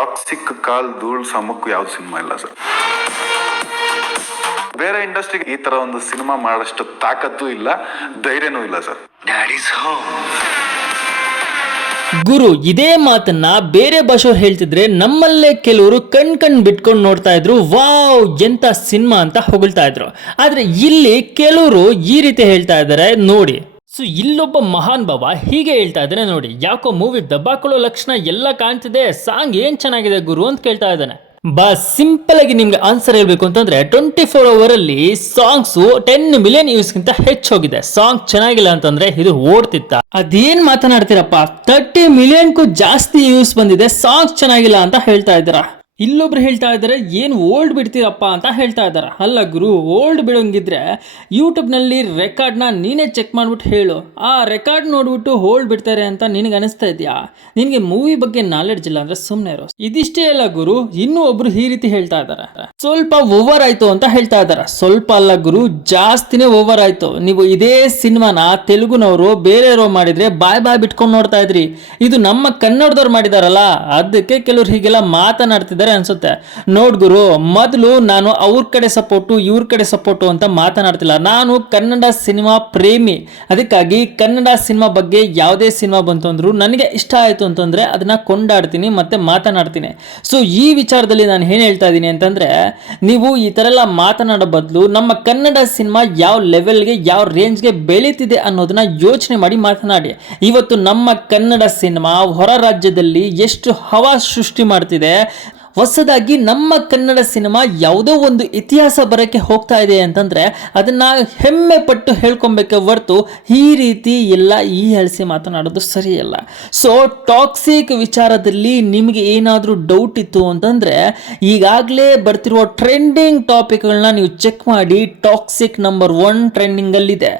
Toxic ಕಾಲ್ ಧೂಳ್ ಸಮಕ್ಕೂ ಯಾವ್ದು cinema ಇಲ್ಲ sir. ಬೇರೆ ಇಂಡಸ್ಟ್ರಿಗೆ ಈ ತರ ಒಂದು ಸಿನಿಮಾ ಮಾಡಷ್ಟು ತಾಕತ್ತು ಇಲ್ಲ, ಧೈರ್ಯನೂ ಇಲ್ಲ ಸರ್. ಗುರು ಇದೇ ಮಾತನ್ನ ಬೇರೆ ಭಾಷೆಯವ್ರು ಹೇಳ್ತಿದ್ರೆ ನಮ್ಮಲ್ಲೇ ಕೆಲವರು ಕಣ್ ಬಿಟ್ಕೊಂಡು ನೋಡ್ತಾ ಇದ್ರು, ವಾವ್ ಎಂತ ಸಿನಿಮಾ ಅಂತ ಹೊಗಳ್ತಾ ಇದ್ರು. ಆದ್ರೆ ಇಲ್ಲಿ ಕೆಲವರು ಈ ರೀತಿ ಹೇಳ್ತಾ ಇದ್ದಾರೆ ನೋಡಿ. ಸೊ ಇಲ್ಲೊಬ್ಬ ಮಹಾನ್ ಭಾವ ಹೀಗೆ ಹೇಳ್ತಾ ಇದ್ದಾನೆ ನೋಡಿ, ಯಾಕೋ ಮೂವಿ ದಬ್ಬಾಕೊಳ್ಳೋ ಲಕ್ಷಣ ಎಲ್ಲ ಕಾಣ್ತಿದೆ, ಸಾಂಗ್ ಏನ್ ಚೆನ್ನಾಗಿದೆ ಗುರು ಅಂತ ಕೇಳ್ತಾ ಇದ್ದಾನೆ. ಸಿಂಪಲ್ ಆಗಿ ನಿಮ್ಗೆ ಆನ್ಸರ್ ಹೇಳ್ಬೇಕು ಅಂತಂದ್ರೆ 24 hour ಅಲ್ಲಿ ಸಾಂಗ್ಸ್ 10 million views ಗಿಂತ ಹೆಚ್ಚು ಹೋಗಿದೆ. ಸಾಂಗ್ ಚೆನ್ನಾಗಿಲ್ಲ ಅಂತಂದ್ರೆ ಇದು ಓಡ್ತಿತ್ತ? ಅದೇನ್ ಮಾತನಾಡ್ತೀರಪ್ಪ, 30 million ಜಾಸ್ತಿ ವ್ಯೂಸ್ ಬಂದಿದೆ, ಸಾಂಗ್ಸ್ ಚೆನ್ನಾಗಿಲ್ಲ ಅಂತ ಹೇಳ್ತಾ ಇದ್ದೀರಾ. ಇಲ್ಲೊಬ್ರು ಹೇಳ್ತಾ ಇದ್ದಾರೆ ಏನು ಓಲ್ಡ್ ಬಿಡ್ತೀರಪ್ಪ ಅಂತ ಹೇಳ್ತಾ ಇದ್ದಾರೆ. ಅಲ್ಲ ಗುರು, ಓಲ್ಡ್ ಬಿಡೋಂಗಿದ್ರೆ ಯೂಟ್ಯೂಬ್ನಲ್ಲಿ ರೆಕಾರ್ಡ್ನ ನೀನೇ ಚೆಕ್ ಮಾಡ್ಬಿಟ್ಟು ಹೇಳು. ಆ ರೆಕಾರ್ಡ್ ನೋಡ್ಬಿಟ್ಟು ಓಲ್ಡ್ ಬಿಡ್ತಾರೆ ಅಂತ ನಿನಗೆ ಅನಿಸ್ತಾ ಇದೆಯಾ? ನಿನಗೆ ಮೂವಿ ಬಗ್ಗೆ ನಾಲೆಡ್ಜ್ ಇಲ್ಲ ಅಂದ್ರೆ ಸುಮ್ಮನೆ ಇರೋ. ಇದಿಷ್ಟೇ ಅಲ್ಲ ಗುರು, ಇನ್ನೂ ಒಬ್ರು ಈ ರೀತಿ ಹೇಳ್ತಾ ಇದ್ದಾರೆ, ಸ್ವಲ್ಪ ಓವರ್ ಆಯ್ತು ಅಂತ ಹೇಳ್ತಾ ಇದ್ದಾರೆ. ಸ್ವಲ್ಪ ಅಲ್ಲ ಗುರು, ಜಾಸ್ತಿನೇ ಓವರ್ ಆಯ್ತು. ನೀವು ಇದೇ ಸಿನಿಮಾನ ತೆಲುಗುನವರು ಬೇರೆಯವರು ಮಾಡಿದ್ರೆ ಬಾಯ್ ಬಿಟ್ಕೊಂಡು ನೋಡ್ತಾ ಇದ್ರಿ. ಇದು ನಮ್ಮ ಕನ್ನಡದವ್ರು ಮಾಡಿದಾರಲ್ಲ, ಅದಕ್ಕೆ ಕೆಲವ್ರು ಹೀಗೆಲ್ಲ ಮಾತನಾಡ್ತಿದ್ದಾರೆ ಅನ್ಸುತ್ತೆ. ನೋಡ್ ಗುರು, ಮೊದಲು ನಾನು ಅವ್ರ ಕಡೆ ಸಪೋರ್ಟು ಇವ್ರ ಕಡೆ ಸಪೋರ್ಟು ಅಂತ ಮಾತನಾಡ್ತಿಲ್ಲ. ನಾನು ಕನ್ನಡ ಸಿನಿಮಾ ಪ್ರೇಮಿ, ಅದಕ್ಕಾಗಿ ಕನ್ನಡ ಸಿನಿಮಾ ಬಗ್ಗೆ ಯಾವುದೇ ಸಿನಿಮಾ ಬಂತು ಅಂದ್ರು ನನಗೆ ಇಷ್ಟ ಆಯ್ತು ಅಂತಂದ್ರೆ ಅದನ್ನ ಕೊಂಡಾಡ್ತೀನಿ ಮತ್ತೆ ಮಾತನಾಡ್ತೀನಿ. ಸೊ ಈ ವಿಚಾರದಲ್ಲಿ ನಾನು ಏನ್ ಹೇಳ್ತಾ ಇದ್ದೀನಿ ಅಂತಂದ್ರೆ, ನೀವು ಈ ತರ ಎಲ್ಲ ಮಾತನಾಡೋ ಬದಲು ನಮ್ಮ ಕನ್ನಡ ಸಿನಿಮಾ ಯಾವ ಲೆವೆಲ್ಗೆ ಯಾವ ರೇಂಜ್ಗೆ ಬೆಳೀತಿದೆ ಅನ್ನೋದನ್ನ ಯೋಚನೆ ಮಾಡಿ ಮಾತನಾಡಿ. ಇವತ್ತು ನಮ್ಮ ಕನ್ನಡ ಸಿನಿಮಾ ಹೊರ ರಾಜ್ಯದಲ್ಲಿ ಎಷ್ಟು ಹವಾ ಸೃಷ್ಟಿ ಮಾಡ್ತಿದೆ. ಹೊಸದಾಗಿ ನಮ್ಮ ಕನ್ನಡ ಸಿನಿಮಾ ಯಾವುದೋ ಒಂದು ಇತಿಹಾಸ ಬರೋಕ್ಕೆ ಹೋಗ್ತಾ ಇದೆ ಅಂತಂದ್ರೆ ಅದನ್ನ ಹೆಮ್ಮೆ ಪಟ್ಟು ಹೇಳ್ಕೊಬೇಕೆ ಹೊರತು ಈ ರೀತಿ ಎಲ್ಲ ಈ ಹಳಸಿ ಮಾತನಾಡೋದು ಸರಿಯಲ್ಲ. ಸೊ ಟಾಕ್ಸಿಕ್ ವಿಚಾರದಲ್ಲಿ ನಿಮಗೆ ಏನಾದರೂ ಡೌಟ್ ಇತ್ತು ಅಂತಂದ್ರೆ ಈಗಾಗಲೇ ಬರ್ತಿರುವ ಟ್ರೆಂಡಿಂಗ್ ಟಾಪಿಕ್ಗಳನ್ನ ನೀವು ಚೆಕ್ ಮಾಡಿ. ಟಾಕ್ಸಿಕ್ ನಂಬರ್ 1 ಟ್ರೆಂಡಿಂಗ್ ಅಲ್ಲಿದೆ.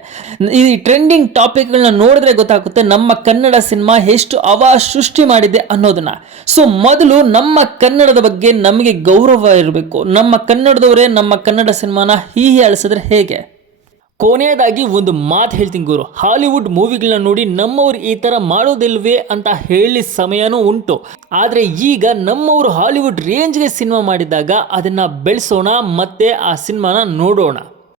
ಈ ಟ್ರೆಂಡಿಂಗ್ ಟಾಪಿಕ್ಗಳನ್ನ ನೋಡಿದ್ರೆ ಗೊತ್ತಾಗುತ್ತೆ ನಮ್ಮ ಕನ್ನಡ ಸಿನಿಮಾ ಎಷ್ಟು ಹವಾ ಸೃಷ್ಟಿ ಮಾಡಿದೆ ಅನ್ನೋದನ್ನ. ಸೊ ಮೊದಲು ನಮ್ಮ ಕನ್ನಡದ ಬಗ್ಗೆ ನಮಗೆ ಗೌರವ ಇರಬೇಕು. ನಮ್ಮ ಕನ್ನಡದವರೇ ನಮ್ಮ ಕನ್ನಡ ಸಿನಿಮಾನ ಹೀಯಾಳಿಸಿದ್ರೆ ಹೇಗೆ? ಕೊನೆಯದಾಗಿ ಒಂದು ಮಾತು ಹೇಳ್ತೀನಿ ಗುರು, ಹಾಲಿವುಡ್ ಮೂವಿಗಳನ್ನ ನೋಡಿ ನಮ್ಮವ್ರು ಈ ತರ ಮಾಡೋದಿಲ್ವೇ ಅಂತ ಹೇಳಿ ಸಮಯನೂ ಉಂಟು. ಆದ್ರೆ ಈಗ ನಮ್ಮವರು ಹಾಲಿವುಡ್ ರೇಂಜ್ಗೆ ಸಿನಿಮಾ ಮಾಡಿದಾಗ ಅದನ್ನ ಬೆಳೆಸೋಣ ಮತ್ತೆ ಆ ಸಿನಿಮಾನ ನೋಡೋಣ.